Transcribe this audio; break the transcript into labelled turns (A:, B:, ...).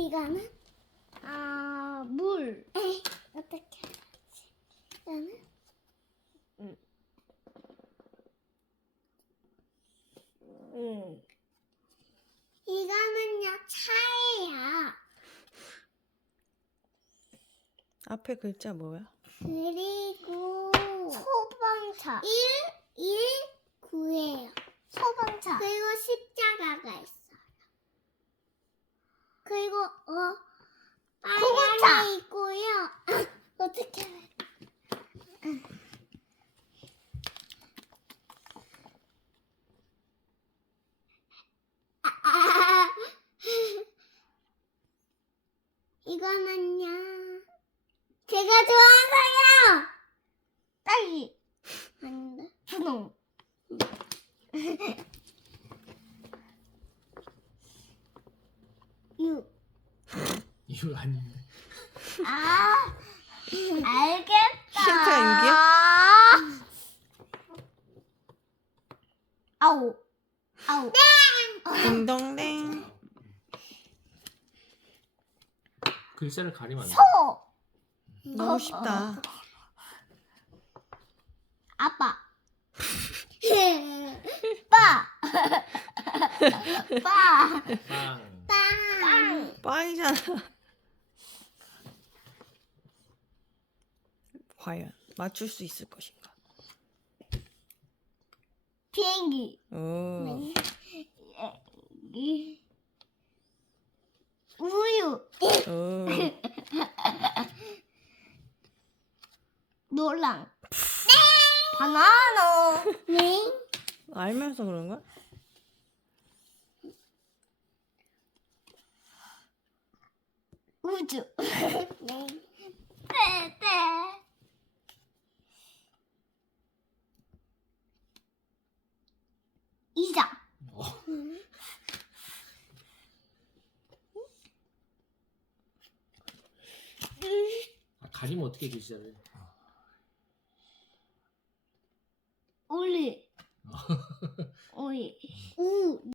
A: 이거는
B: 물.
A: 에이, 어떻게 하지? 이거는 이거는요 차예요.
C: 앞에 글자 뭐야?
A: 그리고
B: 소방차.
A: 1, 9예요.
B: 소방차.
A: 그리고 십자가가 있어요. 그리고
B: 소방차.
A: 빨간에 있고요. 어떻게 해야 이거는요. 제가 좋아하는
B: 딸기.
A: 아닌데.
B: 분홍.
D: 이거 아닌데.
B: 알겠다.
C: 힌트가 6이야?
B: 아우.
C: 딩동댕.
D: 글자를 가리면 안 돼.
B: 소.
C: 너무 쉽다.
B: 아빠. 빠. 빠.
D: 빵.
A: 빵.
C: 빵이잖아. 과연 맞출 수 있을 것인가?
B: 비행기.
C: 오.
B: 우유.
C: 오.
B: 노랑. 바나나.
A: 네.
C: 알면서 그런 거야?
B: 우주.
A: 네.
B: 떼. 이자.
D: 어. 가리면 어떻게 글자를?
B: 올리. 오이.
A: 우.